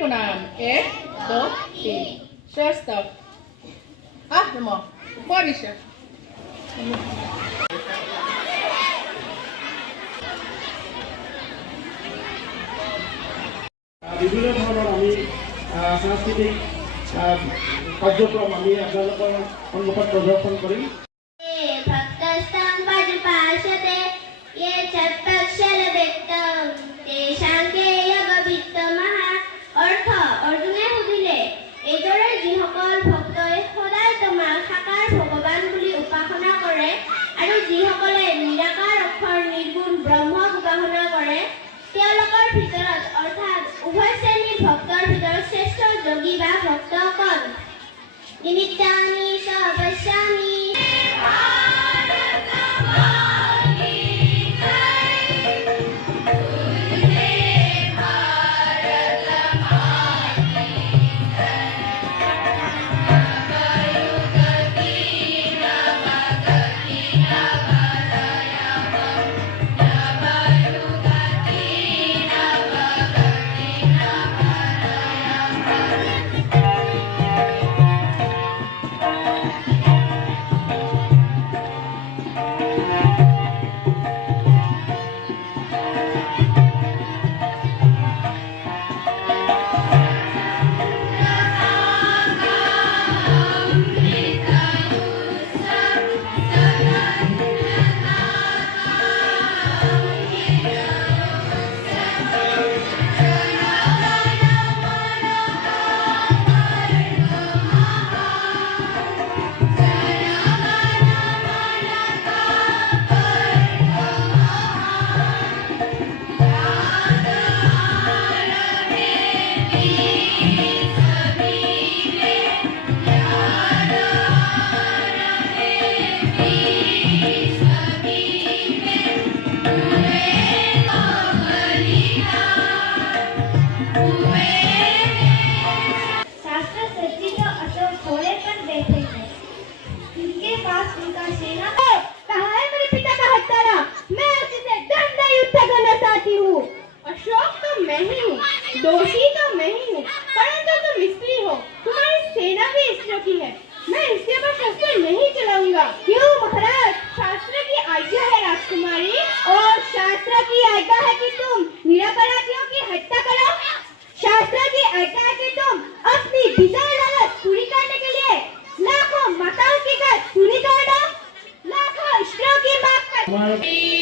গুণাম 1 2 3 First stop. Mo. Pode ser. বিভিন্ন ধৰণৰ আমি সাংস্কৃতিক কাৰ্যক্ৰম আমি আপোনালোকৰ সন্মুখত প্ৰদৰ্শন কৰিম। ভগৱান বুলি উপাসনা কৰে আৰু যিসকলে নিৰাকাৰ অক্ষৰ নিৰ্গুণ ব্ৰহ্মক উপাসনা কৰে তেওঁলোকৰ ভিতৰত অৰ্থাৎ উভয় শ্ৰেণীৰ ভক্তৰ ভিতৰত শ্ৰেষ্ঠ যোগী বা ভক্তসকল নিমিত্তানি সপশ্যামি दोषी तो मैं ही हूँ, परंतु तुम स्त्री हो, तुम्हारी सेना भी स्त्रियों की है। मैं इसके पर शस्त्र नहीं चलाऊंगा। क्यों महाराज? शास्त्र की आज्ञा है राजकुमारी। और शास्त्र की आज्ञा है कि तुम निरपराधियों की हत्या करो। शास्त्र की आज्ञा है कि तुम अपनी विजय लालच पूरी करने के लिए लाखों माताओं की गत पूरी कर दो, लाखों स्त्रियों की बात कर